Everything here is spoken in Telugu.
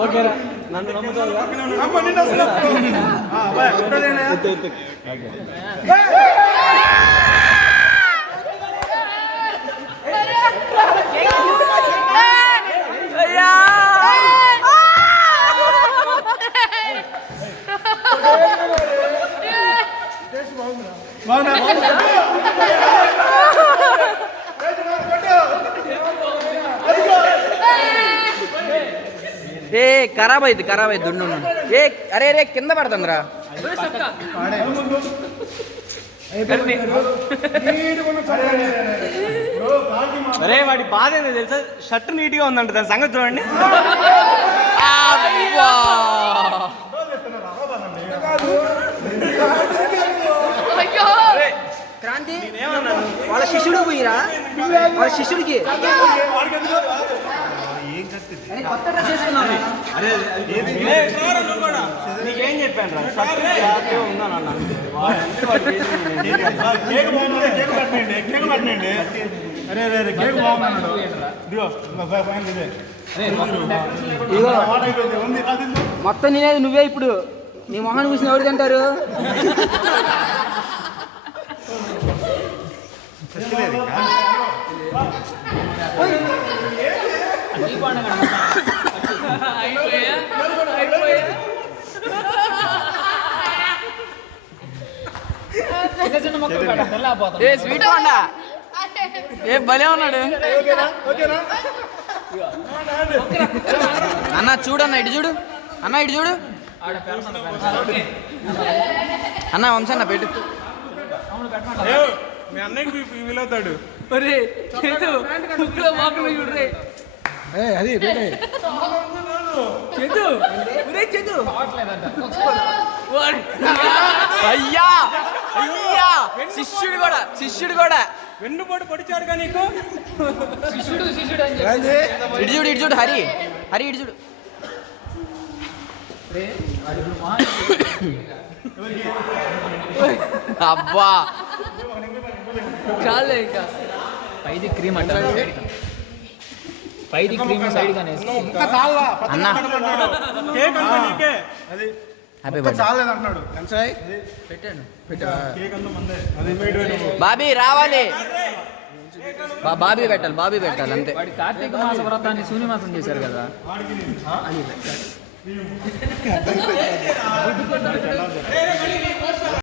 ఓకేరా నన్ను నమ్ముతావు ఏ ఖరాబ్ అయింది దుండు ఏ అరే రే కింద పడుతుందిరా అరే వాడి బాధ ఏందో తెలుసా షర్ట్ నీట్ గా ఉందంట దాని సంగతి చూడండి క్రాంతి వాళ్ళ శిష్యుడు పోయిరా వాళ్ళ శిష్యుడికి నీకేం చెప్పాను మొత్తం నేనేది నువ్వే ఇప్పుడు నీ మొహాన్ని చూసిన ఎవరు తింటారు ఏ స్వీట్ కొండ ఏ భలే ఉన్నాడు అన్న చూడన్న ఇటు చూడు అన్న ఇటు చూడు అన్న వంశన్న పెట్టు మీ అన్నయ్యకి వీలవుతాడు అది అయ్యా అయ్యా శిష్యుడు కూడా వెన్నుపోటు పొడిచాడు కానీ నీకు ఇటు చూడు హరి ఇటు చూడు అబ్బా చాలే ఇంకా పైది క్రీమ్ అంటారు పైది క్రీమ్ సైడ్ గానే అన్న కేక్ అంతా నీకే అది హ్యాపీ బర్త్డే చాలేదు అంటున్నాడు బాబీ రావాలి బాబీ పెట్టాలి అంతే వాడి కార్తీక మాస వ్రతాన్ని శూన్యమాసం చేశారు కదా